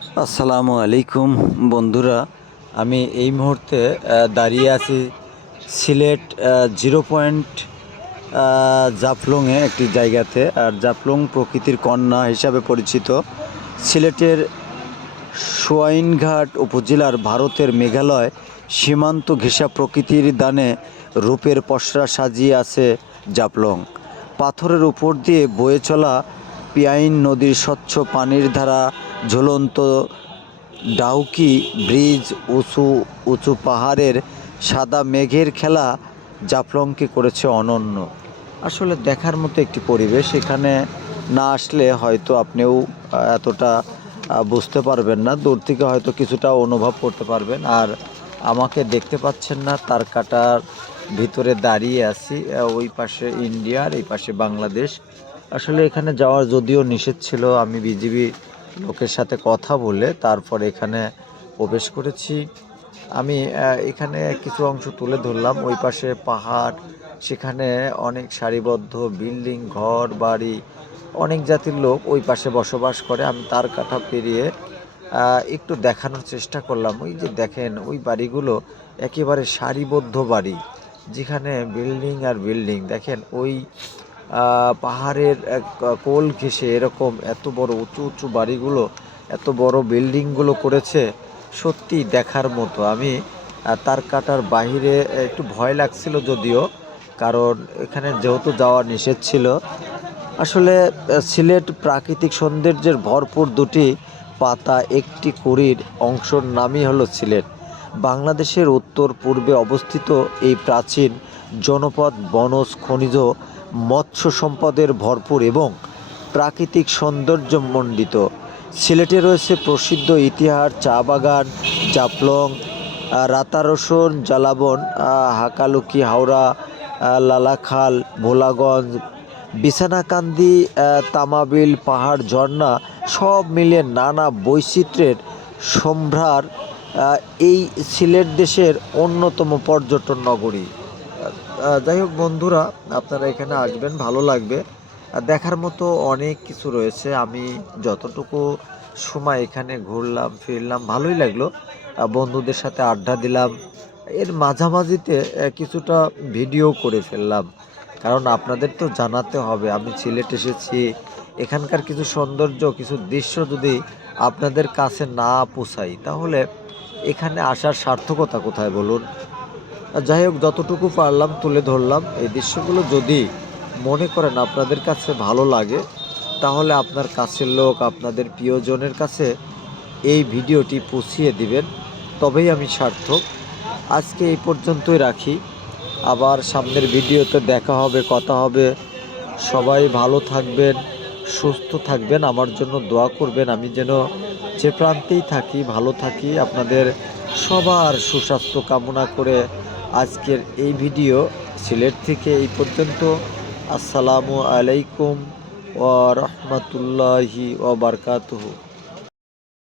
আসসালামু আলাইকুম বন্ধুরা, আমি এই মুহূর্তে দাঁড়িয়ে আছি সিলেট 0 পয়েন্ট জাফলংয়ে একটি জায়গাতে। আর জাফলং প্রকৃতির কন্যা হিসাবে পরিচিত। সিলেটের সোয়াইনঘাট উপজেলার ভারতের মেঘালয় সীমান্ত ঘেঁষা প্রকৃতির দানে রূপের পসরা সাজিয়ে আছে জাফলং। পাথরের উপর দিয়ে বয়ে চলা পিয়াইন নদীর স্বচ্ছ পানির ধারা, ঝুলন্ত ডাউকি ব্রিজ, উঁচু উঁচু পাহাড়ের সাদা মেঘের খেলা জাফলংকে করেছে অনন্য। আসলে দেখার মতো একটি পরিবেশ। এখানে না আসলে হয়তো আপনিও এতটা বুঝতে পারবেন না। দূর থেকে হয়তো কিছুটা অনুভব করতে পারবেন। আর আমাকে দেখতে পাচ্ছেন না, তার কাটার ভিতরে দাঁড়িয়ে আছি। ওই পাশে ইন্ডিয়া আর এই পাশে বাংলাদেশ। আসলে এখানে যাওয়ার যদিও নিষেধ ছিল, আমি বিজিবি লোকের সাথে কথা বলে তারপর এখানে প্রবেশ করেছি। আমি এখানে কিছু অংশ তুলে ধরলাম। ওই পাশে পাহাড়, সেখানে অনেক সারিবদ্ধ বিল্ডিং, ঘর বাড়ি, অনেক জাতির লোক ওই পাশে বসবাস করে। আমি তার কাটা পেরিয়ে একটু দেখানোর চেষ্টা করলাম। ওই যে দেখেন, ওই বাড়িগুলো একেবারে সারিবদ্ধ বাড়ি, যেখানে বিল্ডিং আর বিল্ডিং। দেখেন ওই পাহাড়ের কোল ঘেঁষে এরকম এত বড় উঁচু উঁচু বাড়িগুলো, এত বড় বিল্ডিংগুলো করেছে, সত্যি দেখার মতো। আমি তার কাটার বাহিরে একটু ভয় লাগছিল যদিও, কারণ এখানে যেহেতু যাওয়া নিষেধ ছিল। আসলে সিলেট প্রাকৃতিক সৌন্দর্যের ভরপুর দুটি পাতা একটি কুড়ির অংশের নামই হলো সিলেট। বাংলাদেশের উত্তর পূর্বে অবস্থিত এই প্রাচীন জনপদ বনজ, খনিজ, মৎস্য সম্পদের ভরপুর এবং প্রাকৃতিক সৌন্দর্যমণ্ডিত। সিলেটে রয়েছে প্রসিদ্ধ ইতিহাস, চা বাগান, জাফলং, রাতারসন, জালাবন, হাকালুকি, হাওড়া, লালাখাল, ভোলাগঞ্জ, বিছানাকান্দি, তামাবিল, পাহাড়, ঝর্ণা সব মিলিয়ে নানা বৈচিত্র্যের সম্ভার এই সিলেট দেশের অন্যতম পর্যটন নগরী। যাই হোক বন্ধুরা, আপনারা এখানে আসবেন, ভালো লাগবে। দেখার মতো অনেক কিছু রয়েছে। আমি যতটুকু সময় এখানে ঘুরলাম ফিরলাম, ভালোই লাগলো। বন্ধুদের সাথে আড্ডা দিলাম, এর মাঝামাঝিতে কিছুটা ভিডিও করে ফেললাম, কারণ আপনাদের তো জানাতে হবে আমি সিলেট এসেছি। এখানকার কিছু সৌন্দর্য, কিছু দৃশ্য যদি আপনাদের কাছে না পৌঁছাই, তাহলে এখানে আসার সার্থকতা কোথায় বলুন? যাই হোক, যতটুকু পারলাম তুলে ধরলাম। এই দৃশ্যগুলো যদি মনে করেন আপনাদের কাছে ভালো লাগে, তাহলে আপনার কাছের লোক, আপনাদের প্রিয়জনের কাছে এই ভিডিওটি পৌঁছিয়ে দিবেন, তবেই আমি সার্থক। আজকে এই পর্যন্তই রাখি। আবার সামনের ভিডিওতে দেখা হবে, কথা হবে। সবাই ভালো থাকবেন, সুস্থ থাকবেন, আমার জন্য দোয়া করবেন। আমি যেন যে প্রান্তেই থাকি ভালো থাকি। আপনাদের সবার সুস্বাস্থ্য কামনা করে আজকের এই ভিডিও সিলেট থেকে এই পর্যন্ত। আসসালামু আলাইকুম ওয়া রাহমাতুল্লাহি ওয়া বারাকাতুহু।